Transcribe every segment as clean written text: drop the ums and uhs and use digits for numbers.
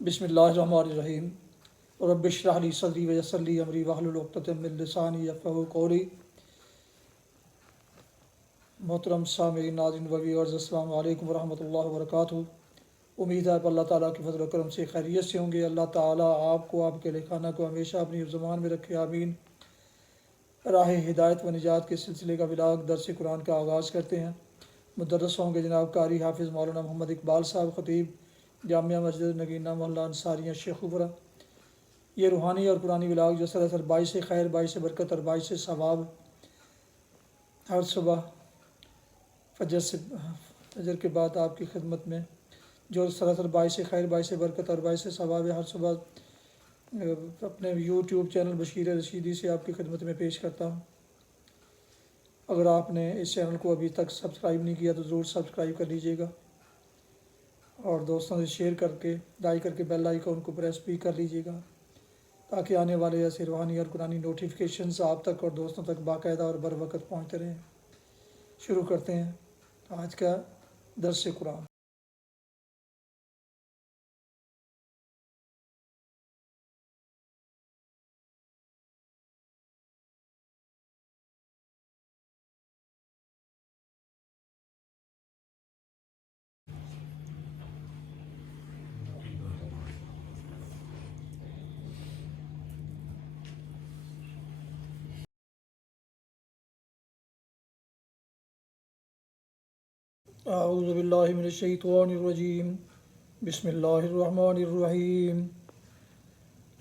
بسم اللہ الرحمن الرحیم رب اشرح لی صدری ویسر لی امری واحلل عقدۃ من لسانی یفقہوا قولی۔ محترم سامعین، ناظرین و ویورز، السلام علیکم ورحمۃ اللہ وبرکاتہ۔ امید ہے کہ اللہ تعالیٰ کی فضل و کرم سے خیریت سے ہوں گے۔ اللہ تعالیٰ آپ کو، آپ کے لکھانہ کو ہمیشہ اپنی زبان میں رکھے، آمین۔ راہ ہدایت و نجات کے سلسلے کا ولاگ درس قرآن کا آغاز کرتے ہیں۔ مدرس ہوں گے جناب قاری حافظ مولانا محمد اقبال صاحب، خطیب جامعہ مسجد نگینہ محلہ انصاریہ شیخ پورہ۔ یہ روحانی اور قرآنی ولاگ جو سراسر باعث خیر، باعث برکت اور باعث ثواب ہر صبح فجر کے بعد آپ کی خدمت میں، جو سراسر باعث خیر، باعث برکت اور باعث ثواب ہر صبح اپنے یوٹیوب چینل بشیر رشیدی سے آپ کی خدمت میں پیش کرتا ہوں۔ اگر آپ نے اس چینل کو ابھی تک سبسکرائب نہیں کیا تو ضرور سبسکرائب کر لیجیے گا، اور دوستوں سے شیئر کر کے، لائک کر کے بیل آئیکن کو پریس بھی کر لیجیے گا، تاکہ آنے والے ایسے روحانی اور قرآنی نوٹیفیکیشنز آپ تک اور دوستوں تک باقاعدہ اور بر وقت پہنچتے رہیں۔ شروع کرتے ہیں آج کا درس قرآن۔ اعوذ باللہ من الشیطان الرجیم، بسم اللہ الرحمن الرحیم۔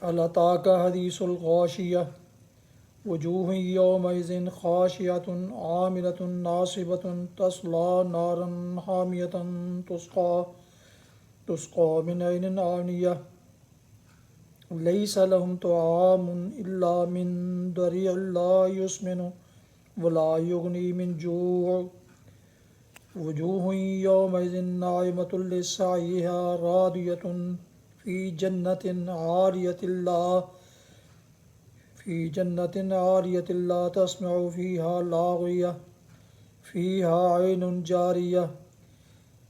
هل أتاك حدیث الغاشیہ وجوہ یومئذ خاشعۃ عاملۃ ناصبۃ تصلیٰ نارا حامیۃ تسقى من عین آنیہ لیس لهم طعام الا من ضریع لا یسمن ولا یغنی من جوع وجوہ یومئذ ناعمۃ لسعیہا راضیۃ فی جنۃ عالیۃ لا تسمع فیہا لاغیہ فیہا عین جاریہ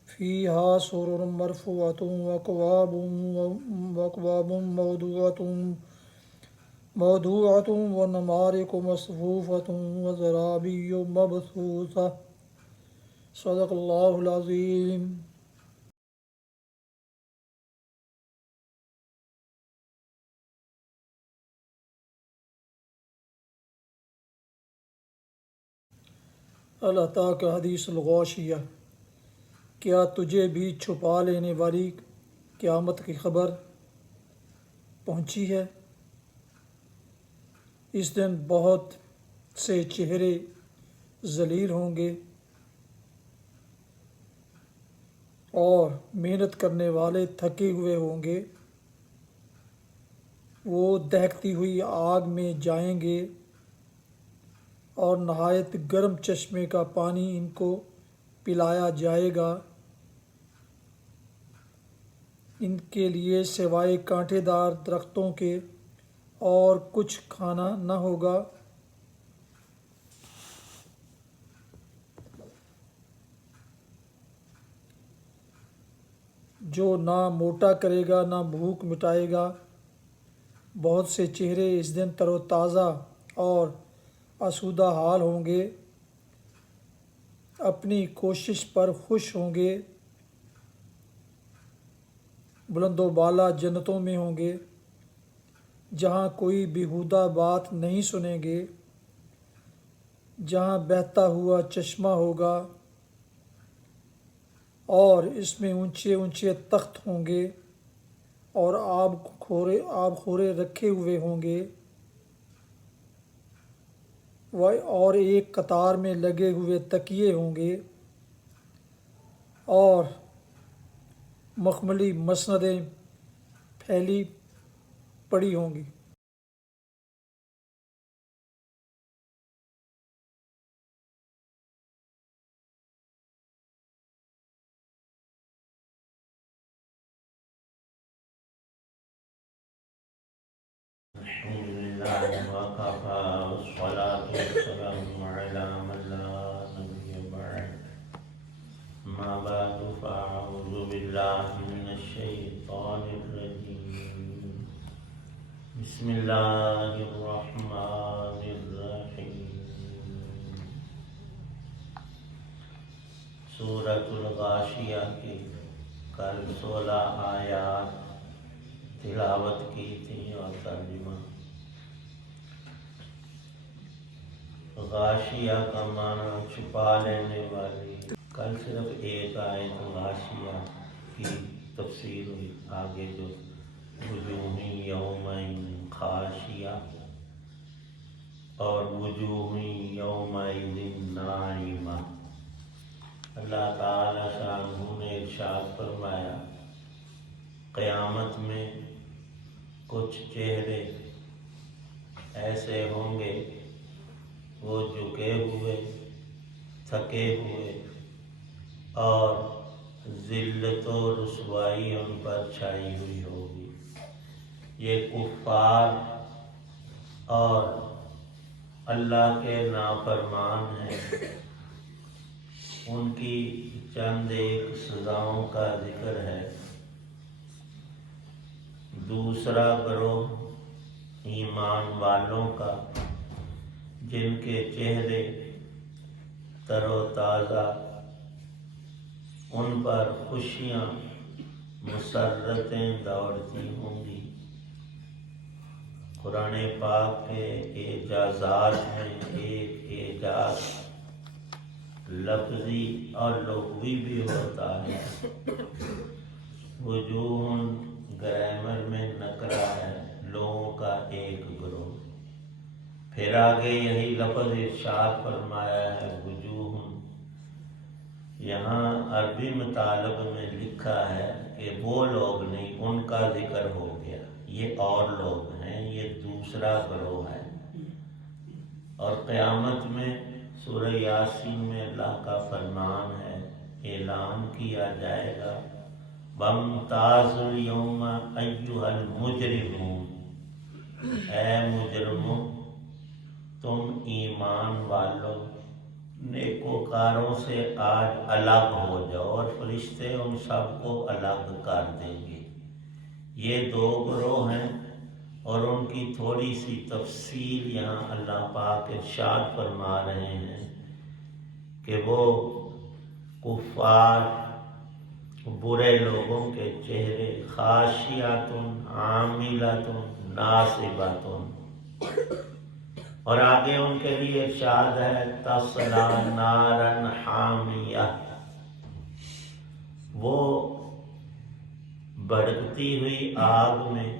فیہا سرر مرفوعۃ واکواب موضوعۃ ونمارق مصفوفۃ وزرابی مبثوثہ۔ صدق اللہ العظیم۔ هل أتاك حدیث الغاشیہ، کیا تجھے بھی چھپا لینے والی قیامت کی خبر پہنچی ہے؟ اس دن بہت سے چہرے ذلیل ہوں گے اور محنت کرنے والے تھکے ہوئے ہوں گے۔ وہ دہکتی ہوئی آگ میں جائیں گے اور نہایت گرم چشمے کا پانی ان کو پلایا جائے گا۔ ان کے لیے سوائے کانٹے دار درختوں کے اور کچھ کھانا نہ ہوگا۔ جو نہ موٹا کرے گا نہ بھوک مٹائے گا۔ بہت سے چہرے اس دن تر و تازہ اور آسودہ حال ہوں گے، اپنی کوشش پر خوش ہوں گے، بلند و بالا جنتوں میں ہوں گے، جہاں کوئی بیہودہ بات نہیں سنیں گے، جہاں بہتا ہوا چشمہ ہوگا اور اس میں اونچے اونچے تخت ہوں گے اور آب خورے رکھے ہوئے ہوں گے، اور ایک قطار میں لگے ہوئے تکیے ہوں گے اور مخملی مسندیں پھیلی پڑی ہوں گی۔ الحمد لله وكفى والصلاة والسلام على من لا نبي بعد ما بعد فأعوذ بالله من الشيطان الرجيم بسم اللہ الرحمن الرحیم۔ سورۃ الغاشیہ کی کل 16 آیات تلاوت کی تھی اور ترجمہ۔ غاشیہ کا معنی چھپا لینے والی۔ کل صرف ایک آیت غاشیہ کی تفسیر ہوئی، آگے جو وجوہ یومئذ خاشیہ اور وجوہ یومئذ ناعمہ۔ اللہ تعالی شانہ نے ارشاد فرمایا قیامت میں کچھ چہرے ایسے ہوں گے وہ جھکے ہوئے، تھکے ہوئے، اور ذلت و رسوائی ان پر چھائی ہوئی ہوگی۔ یہ کفار اور اللہ کے نافرمان ہیں، ان کی چند ایک سزاؤں کا ذکر ہے۔ دوسرا گروہ ایمان والوں کا، جن کے چہرے تر و تازہ، ان پر خوشیاں مسرتیں دوڑتی ہوں گی۔ قرآن پاک کے اعجازات میں ایک اعجاز لفظی اور لغوی بھی ہوتا ہے۔ وجوہ گرامر میں نکرہ ہے، لوگوں کا ایک گروہ۔ پھر آگے یہی لفظ ارشاد فرمایا ہے وجوہ۔ یہاں عربی مطالب میں لکھا ہے کہ وہ لوگ نہیں، ان کا ذکر ہو گیا، یہ اور لوگ ہیں، یہ دوسرا گروہ ہے۔ اور قیامت میں سورہ یاسین میں اللہ کا فرمان ہے، اعلان کیا جائے گا وَامْتَازُوا الْيَوْمَ أَيُّهَا الْمُجْرِمُونَ، اے مجرموں تم ایمان والوں نیکوکاروں سے آج الگ ہو جاؤ، اور فرشتے ان سب کو الگ کر دیں گے۔ یہ دو گروہ ہیں اور ان کی تھوڑی سی تفصیل یہاں اللہ پاک ارشاد فرما رہے ہیں کہ وہ کفار برے لوگوں کے چہرے خاشعۃ عاملۃ ناصبۃ، اور آگے ان کے لیے ارشاد ہے تصلی نارا حامیہ، وہ بھڑکتی ہوئی آگ میں،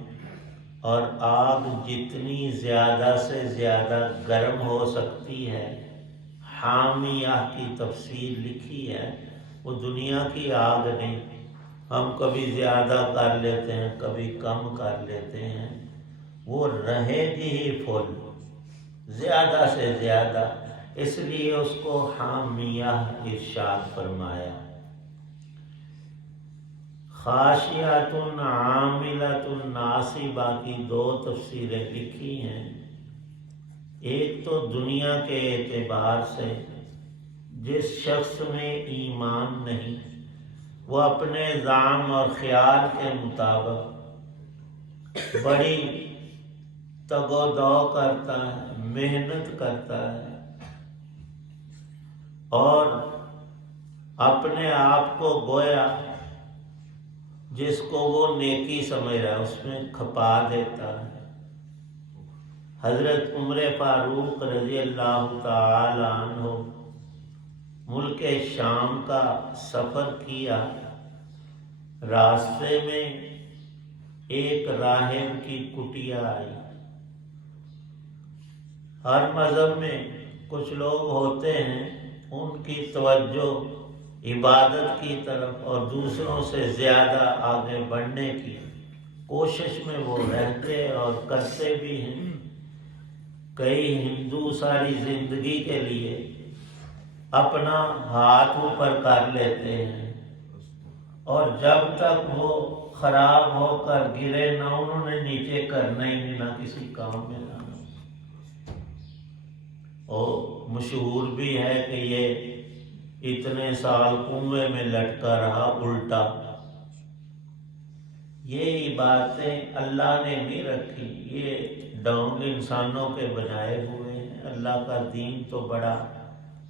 اور آگ جتنی زیادہ سے زیادہ گرم ہو سکتی ہے، حامیہ کی تفسیر لکھی ہے، وہ دنیا کی آگ نہیں، ہم کبھی زیادہ کر لیتے ہیں کبھی کم کر لیتے ہیں، وہ رہے گی ہی فل، زیادہ سے زیادہ، اس لیے اس کو حامیہ ارشاد فرمایا۔ خاشعۃ عاملۃ ناصبہ کی دو تفسیریں لکھی ہیں۔ ایک تو دنیا کے اعتبار سے جس شخص میں ایمان نہیں، وہ اپنے زعم اور خیال کے مطابق بڑی تگ و دو کرتا ہے، محنت کرتا ہے، اور اپنے آپ کو گویا جس کو وہ نیکی سمجھ رہا ہے اس میں کھپا دیتا ہے۔ حضرت عمر فاروق رضی اللہ تعالی عنہ ملک شام کا سفر کیا، راستے میں ایک راہب کی کٹیا آئی۔ ہر مذہب میں کچھ لوگ ہوتے ہیں ان کی توجہ عبادت کی طرف اور دوسروں سے زیادہ آگے بڑھنے کی کوشش میں وہ رہتے اور کرتے بھی ہیں۔ کئی ہندو ساری زندگی کے لیے اپنا ہاتھ اوپر کر لیتے ہیں، اور جب تک وہ خراب ہو کر گرے نہ انہوں نے نیچے کرنا ہی نہیں، نہ کسی کام میں لانا۔ اور مشہور بھی ہے کہ یہ اتنے سال کنویں میں لٹکا رہا الٹا۔ یہ باتیں اللہ نے نہیں رکھی، یہ ڈونگ انسانوں کے بنائے ہوئے ہیں۔ اللہ کا دین تو بڑا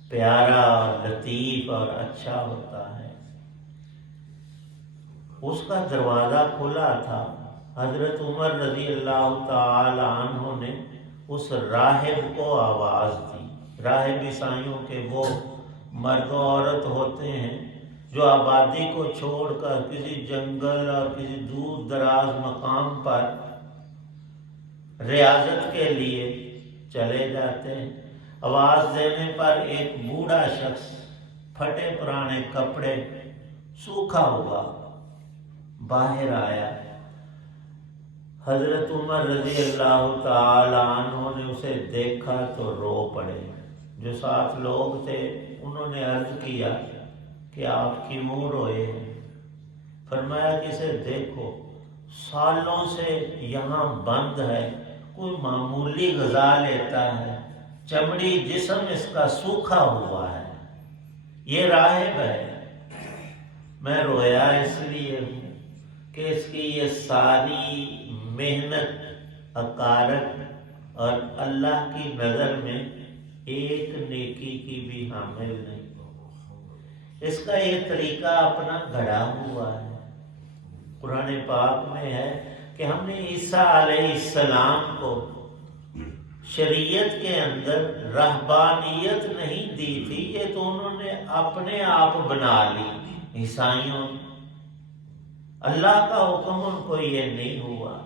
پیارا اور لطیف اور اچھا ہوتا ہے۔ اس کا دروازہ کھلا تھا۔ حضرت عمر رضی اللہ تعالی عنہ نے اس راہب کو آواز دی۔ راہب عیسائیوں کے وہ مرد و عورت ہوتے ہیں جو آبادی کو چھوڑ کر کسی جنگل اور کسی دور دراز مقام پر ریاضت کے لیے چلے جاتے ہیں۔ آواز دینے پر ایک بوڑھا شخص پھٹے پرانے کپڑے سوکھا ہوا باہر آیا۔ حضرت عمر رضی اللہ تعالی عنہ نے اسے دیکھا تو رو پڑے۔ جو ساتھ لوگ تھے انہوں نے عرض کیا کہ آپ کیوں روئے ہیں؟ فرمایا کہ اسے دیکھو، سالوں سے یہاں بند ہے، کوئی معمولی غذا لیتا ہے، چمڑی جسم اس کا سوکھا ہوا ہے، یہ راہب ہے۔ میں رویا اس لیے ہوں کہ اس کی یہ ساری محنت اکارت اور اللہ کی نظر میں ایک نیکی کی بھی حامل نہیں۔ اس کا یہ طریقہ اپنا گھڑا ہوا ہے۔ قرآن پاک میں ہے کہ ہم نے عیسیٰ علیہ السلام کو شریعت کے اندر رہبانیت نہیں دی تھی، یہ تو انہوں نے اپنے آپ بنا لی عیسائیوں۔ اللہ کا حکم ان کو یہ نہیں ہوا۔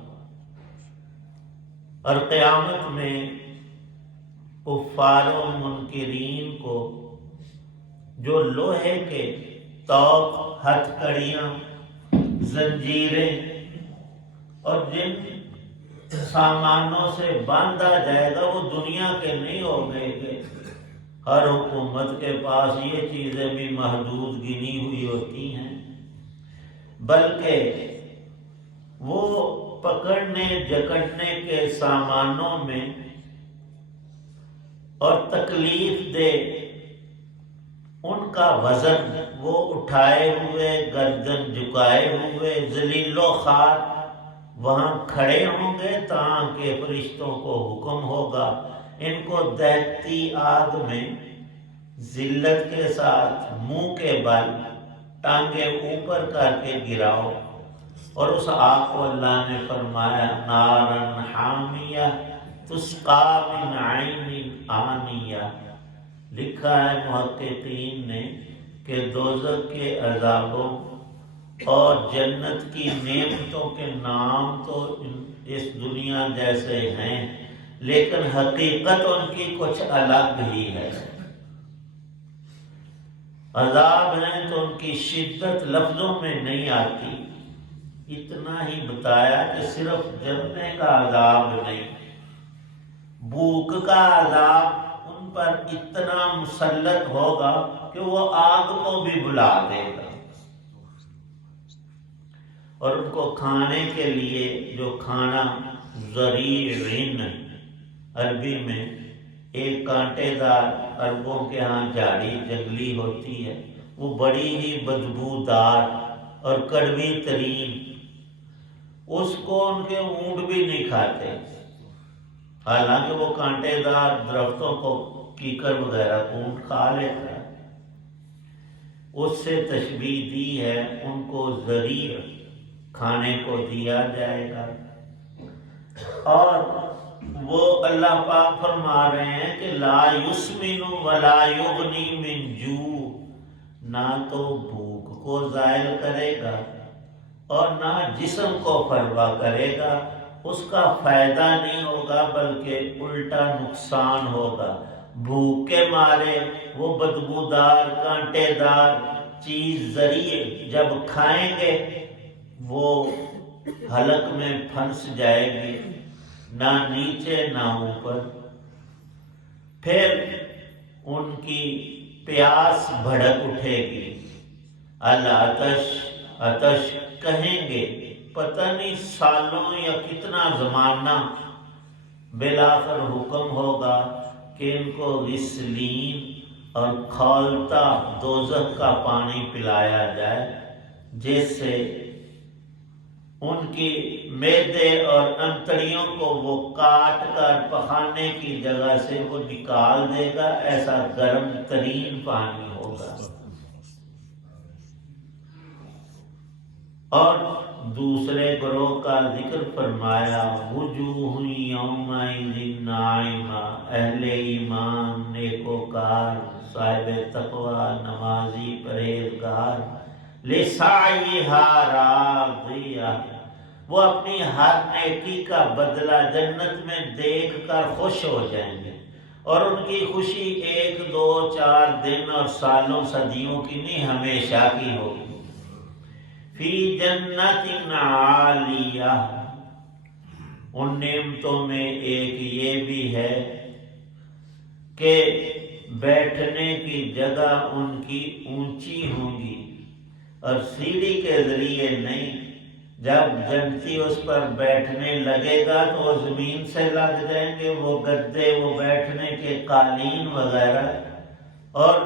اور قیامت میں کفار و منکرین کو جو لوہے کے طوق، ہتھ کڑیاں، زنجیریں اور جن سامانوں سے باندھا جائے گا وہ دنیا کے نہیں ہوں گے۔ ہر حکومت کے پاس یہ چیزیں بھی محدود گنی ہوئی ہوتی ہیں، بلکہ وہ پکڑنے جکڑنے کے سامانوں میں اور تکلیف دے ان کا وزن وہ اٹھائے ہوئے، گردن جھکائے ہوئے، ذلیل و خوار وہاں کھڑے ہوں گے تاکہ فرشتوں کو حکم ہوگا ان کو دہتی آگ میں ذلت کے ساتھ منہ کے بل ٹانگیں اوپر کر کے گراؤ۔ اور اس آگ کو اللہ نے فرمایا نارن حامیہ تسقا من عین آنیہ۔ لکھا ہے محققین نے کہ دوزخ کے عذابوں اور جنت کی نعمتوں کے نام تو اس دنیا جیسے ہیں، لیکن حقیقت ان کی کچھ الگ ہی ہے۔ عذاب ہیں تو ان کی شدت لفظوں میں نہیں آتی۔ اتنا ہی بتایا کہ صرف جلنے کا عذاب نہیں، بھوک کا عذاب ان پر اتنا مسلط ہوگا کہ وہ آگ کو بھی بلا دے گا۔ اور ان کو کھانے کے لیے جو کھانا ضریعن عربی میں ایک کانٹے دار، عربوں کے ہاں جھاڑی جنگلی ہوتی ہے، وہ بڑی ہی بدبودار اور کڑوی ترین، اس کو ان کے اونٹ بھی نہیں کھاتے، حالانکہ وہ کانٹے دار درختوں کو کیکر وغیرہ اونٹ کھا لیتا ہے۔ اس سے تشبیہ دی ہے ان کو ضریع کھانے کو دیا جائے گا۔ اور وہ اللہ پاک فرما رہے ہیں کہ لا یسمن ولا یغنی من جوع، نہ تو بھوک کو زائل کرے گا اور نہ جسم کو فروا کرے گا، اس کا فائدہ نہیں ہوگا بلکہ الٹا نقصان ہوگا۔ بھوک کے مارے وہ بدبودار کانٹے دار چیز ذریعے جب کھائیں گے وہ حلق میں پھنس جائے گی، نہ نیچے نہ اوپر، پھر ان کی پیاس بھڑک اٹھے گی، العطش عطش کہیں گے، پتہ نہیں سالوں یا کتنا زمانہ، بالآخر حکم ہوگا کہ ان کو غسلین اور کھولتا دوزخ کا پانی پلایا جائے، جس سے ان کی معدے اور انتڑیوں کو وہ کاٹ کر پخانے کی جگہ سے وہ نکال دے گا، ایسا گرم ترین پانی ہوگا۔ اور دوسرے گروہ کا ذکر فرمایا، وجوہ یومئذ ناعمہ، اہل ایمان، نیکوکار، صاحب تقوی، نمازی، پرہیزگار، لسعیہا راضیہ، وہ اپنی ہر نیکی کا بدلہ جنت میں دیکھ کر خوش ہو جائیں گے، اور ان کی خوشی 1 2 4 دن اور سالوں صدیوں کی نہیں، ہمیشہ کی ہوگی۔ فی جنت عالیہ، ان نعمتوں میں ایک یہ بھی ہے کہ بیٹھنے کی جگہ ان کی اونچی ہوں گی اور سیڑھی کے ذریعے نہیں۔ جب جنتی اس پر بیٹھنے لگے گا تو وہ زمین سے لگ جائیں گے، وہ گدے، وہ بیٹھنے کے قالین وغیرہ، اور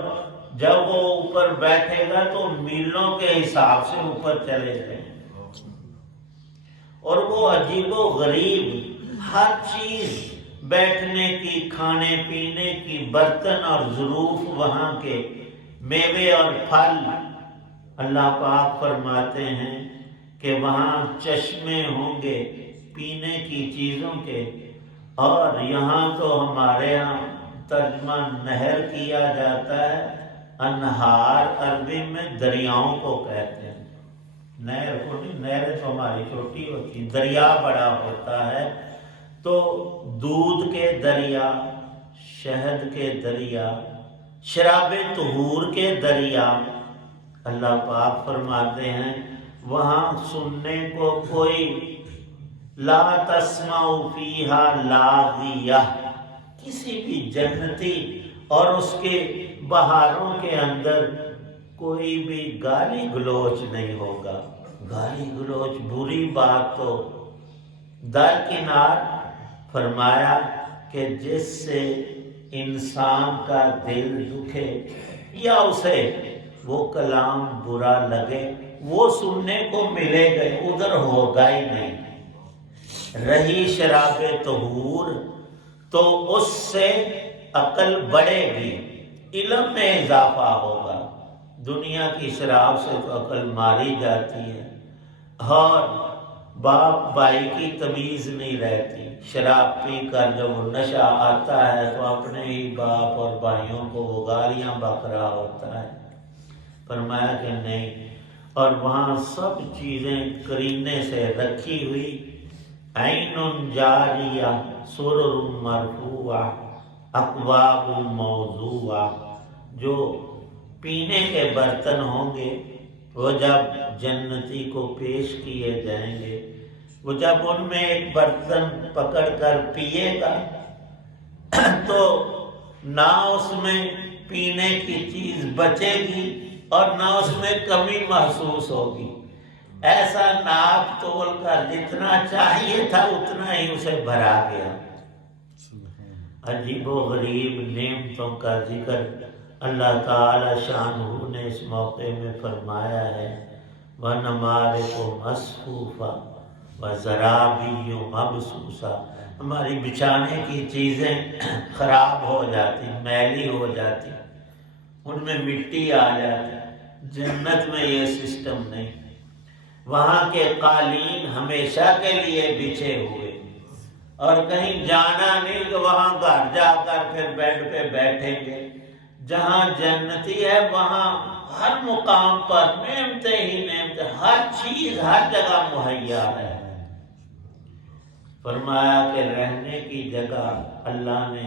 جب وہ اوپر بیٹھے گا تو میلوں کے حساب سے اوپر چلے جائیں گے، اور وہ عجیب و غریب ہر چیز، بیٹھنے کی، کھانے پینے کی، برتن اور ظروف، وہاں کے میوے اور پھل، اللہ پاک فرماتے ہیں کہ وہاں چشمے ہوں گے پینے کی چیزوں کے، اور یہاں تو ہمارے یہاں ترجمہ نہر کیا جاتا ہے، انہار عربی میں دریاؤں کو کہتے ہیں، نہر کو نہیں، نہر تو ہماری چھوٹی ہوتی ہے، دریا بڑا ہوتا ہے، تو دودھ کے دریا، شہد کے دریا، شراب طہور کے دریا، اللہ پاک فرماتے ہیں وہاں سننے کو کوئی لا تسمع فیہا لاغیہ، کسی بھی جنتی اور اس کے بہاروں کے اندر کوئی بھی گالی گلوچ نہیں ہوگا۔ گالی گلوچ بری بات تو درکنار، فرمایا کہ جس سے انسان کا دل دکھے یا اسے وہ کلام برا لگے، وہ سننے کو ملے گا، ادھر ہوگا ہی نہیں۔ رہی شراب طہور تو اس سے عقل بڑھے گی، علم میں اضافہ ہوگا۔ دنیا کی شراب سے تو عقل ماری جاتی ہے، اور باپ بھائی کی تمیز نہیں رہتی۔ شراب پی کر جب وہ نشہ آتا ہے تو اپنے ہی باپ اور بھائیوں کو وہ گالیاں بک رہا ہوتا ہے۔ فرمایا کہ نہیں، اور وہاں سب چیزیں کرینے سے رکھی ہوئی، عین جاریہ، سرر مرفوعہ، اکواب موضوعہ، جو پینے کے برتن ہوں گے وہ جب جنتی کو پیش کیے جائیں گے، وہ جب ان میں ایک برتن پکڑ کر پیے گا تو نہ اس میں پینے کی چیز بچے گی اور نہ اس میں کمی محسوس ہوگی، ایسا ناپ تول کر جتنا چاہیے تھا اتنا ہی اسے بھرا گیا۔ عجیب و غریب نعمتوں کا ذکر اللہ تعالی شانہ نے اس موقع میں فرمایا ہے، وَنَمَارِقُ مَصْفُوفَةٌ وَزَرَابِيُّ مَبْثُوثَةٌ، ہماری بچھانے کی چیزیں خراب ہو جاتی، میلی ہو جاتی، ان میں مٹی آ جاتی۔ جنت میں یہ سسٹم نہیں، وہاں کے قالین ہمیشہ کے لیے بچھے ہوئے، اور کہیں جانا نہیں کہ وہاں گھر جا کر پھر بیڈ پہ بیٹھیں گے۔ جہاں جنتی ہے وہاں ہر مقام پر نعمتیں ہی نعمتیں، ہر چیز ہر جگہ مہیا ہے۔ فرمایا کہ رہنے کی جگہ اللہ نے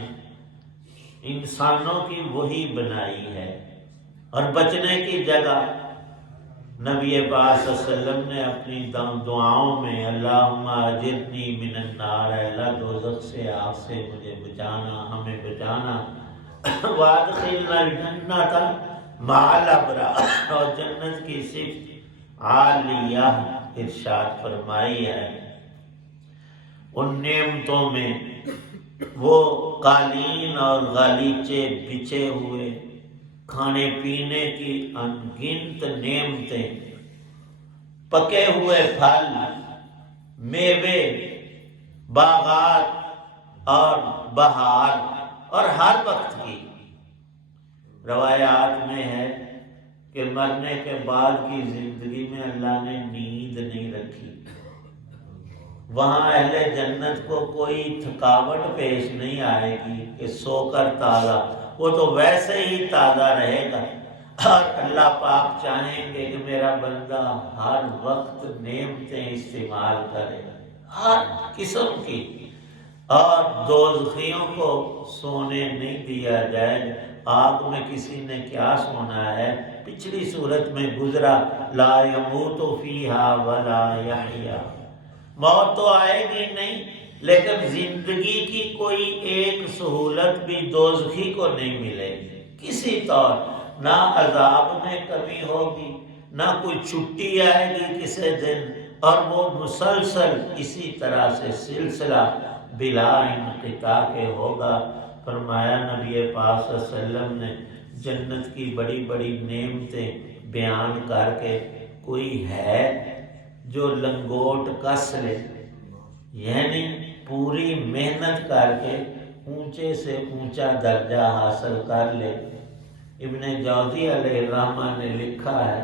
انسانوں کی وہی بنائی ہے، اور بچنے کی جگہ نبی پاک صلی اللہ علیہ وسلم نے اپنی دعاؤں میں اللہم اجرنی من النار، اللہ دوزخ سے، آگ سے مجھے بچانا، ہمیں بچانا، وادخلنا الجنت مع الابرار، اور جنت کی صفت عالیہ ارشاد فرمائی ہے۔ ان نعمتوں میں وہ قالین اور غالیچے بچھے ہوئے، کھانے پینے کی انگنت نعمتیں، پکے ہوئے پھل، میوے، باغات اور بہار اور ہر وقت کی۔ روایات میں ہے کہ مرنے کے بعد کی زندگی میں اللہ نے نیند نہیں رکھی، وہاں اہل جنت کو کوئی تھکاوٹ پیش نہیں آئے گی کہ سو کر تازہ، وہ تو ویسے ہی تازہ رہے گا۔ اور اللہ پاک چاہیں گے کہ میرا بندہ ہر وقت نعمتیں استعمال کرے، ہر قسم کی، اور دوزخیوں کو سونے نہیں دیا جائے۔ آگ میں کسی نے کیا سونا ہے، پچھلی صورت میں گزرا، لا یموت فیہا ولا یحیا، موت تو آئے گی نہیں، لیکن زندگی کی کوئی ایک سہولت بھی دوزخی کو نہیں ملے گی کسی طور، نہ عذاب میں کمی ہوگی، نہ کوئی چھٹی آئے گی کسی دن، اور وہ مسلسل اسی طرح سے سلسلہ بلا انقطاع کے ہوگا۔ فرمایا نبی پاک صلی اللہ علیہ وسلم نے جنت کی بڑی بڑی نعمتیں بیان کر کے، کوئی ہے جو لنگوٹ کس لے، یعنی پوری محنت کر کے اونچے سے اونچا درجہ حاصل کر لے؟ ابن جوزی علیہ الرحمہ نے لکھا ہے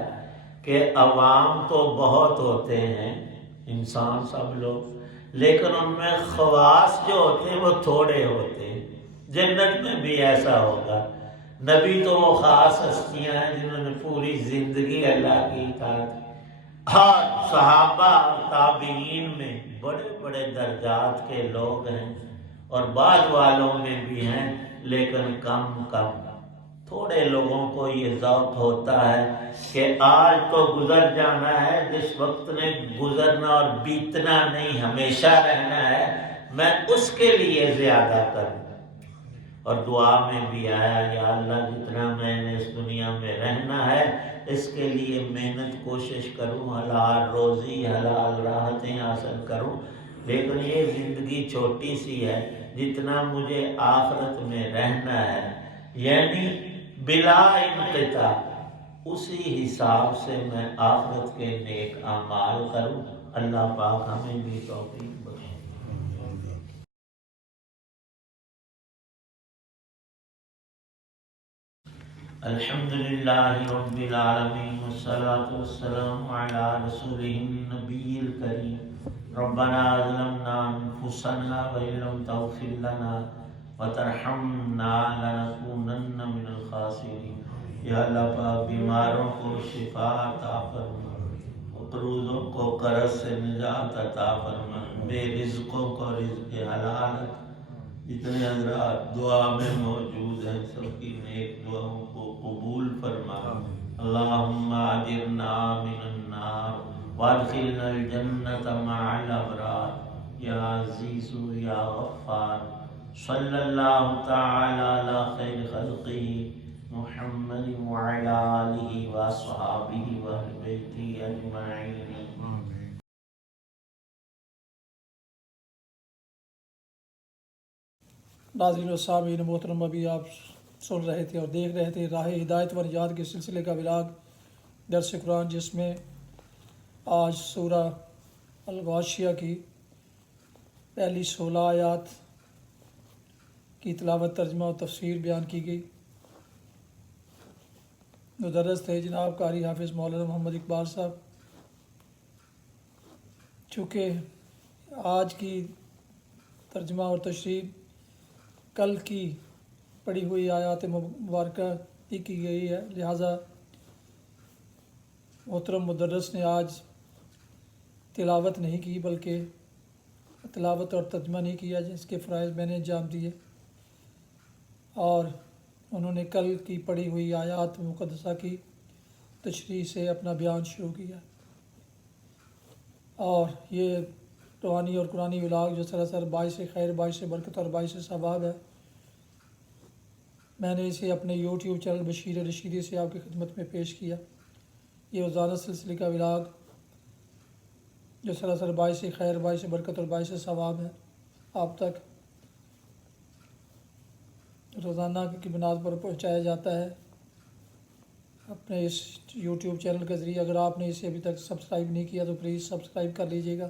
کہ عوام تو بہت ہوتے ہیں، انسان سب لوگ، لیکن ان میں خواص جو ہوتے ہیں وہ تھوڑے ہوتے ہیں۔ جنت میں بھی ایسا ہوگا۔ نبی تو وہ خاص ہستیاں ہیں جنہوں نے پوری زندگی اللہ کی اطاعت، اور صحابہ تابعین میں بڑے بڑے درجات کے لوگ ہیں، اور بعد والوں میں بھی ہیں، لیکن کم کم۔ تھوڑے لوگوں کو یہ ذوق ہوتا ہے کہ آج تو گزر جانا ہے، جس وقت نے گزرنا اور بیتنا نہیں، ہمیشہ رہنا ہے، میں اس کے لیے زیادہ کروں۔ اور دعا میں بھی آیا، یا اللہ جتنا میں نے اس دنیا میں رہنا ہے اس کے لیے محنت کوشش کروں، حلال روزی حلال راحتیں حاصل کروں، لیکن یہ زندگی چھوٹی سی ہے، جتنا مجھے آخرت میں رہنا ہے، یعنی بلا انقطاع، اسی حساب سے میں آخرت کے نیک اعمال کروں۔ اللہ پاک ہمیں بھی توفیق بخشے۔ الحمد للہ رب العالمین، والصلاة والسلام علی رسولہ النبی الکریم۔ ربنا ظلمنا انفسنا وإن لم تغفر لنا وترحمنا لنکونن من الخاسرین۔ یا اللہ پاک بیماروں کو شفا عطا فرما، مقروضوں کو قرض سے نجات عطا فرما، بے رزقوں کو رزق حلال۔ جتنے حضرات دعا میں موجود ہیں سب کی نیک دعاؤں کو قبول فرما۔ اللہم اجرنا من النار وادخلنا الجنة مع الابرار، یا عزیز یا غفار۔ صلی اللہ تعالی علی خیر خلقہ محمد وعلی آلہ واصحابہ واہل بیتہ اجمعین۔ ناظرین و سامعین محترم، ابھی آپ سن رہے تھے اور دیکھ رہے تھے راہ ہدایت و نجات کے سلسلے کا ولاگ درس قرآن، جس میں آج سورہ الغاشیہ کی پہلی 16 آیات کی تلاوت، ترجمہ و تفسیر بیان کی گئی۔ مدرس تھے جناب قاری حافظ مولانا محمد اقبال صاحب۔ چونکہ آج کی ترجمہ اور تشریح کل کی پڑھی ہوئی آیات مبارکہ ہی کی گئی ہے، لہٰذا محترم مدرس نے آج تلاوت نہیں کی، بلکہ تلاوت اور ترجمہ نہیں کیا، جس کے فرائض میں نے انجام دیے، اور انہوں نے کل کی پڑھی ہوئی آیات مقدسہ کی تشریح سے اپنا بیان شروع کیا۔ اور یہ روحانی اور قرآنی ولاگ جو سراسر باعث خیر، باعث برکت اور باعث ثواب ہے، میں نے اسے اپنے یوٹیوب چینل بشیر رشیدی سے آپ کی خدمت میں پیش کیا۔ یہ روزانہ سلسلے کا ولاگ جو سراسر باعث خیر، باعث برکت اور باعث ثواب ہے، آپ تک روزانہ کی بنیاد پر پہنچایا جاتا ہے اپنے اس یوٹیوب چینل کے ذریعے۔ اگر آپ نے اسے ابھی تک سبسکرائب نہیں کیا تو پلیز سبسکرائب کر لیجیے گا،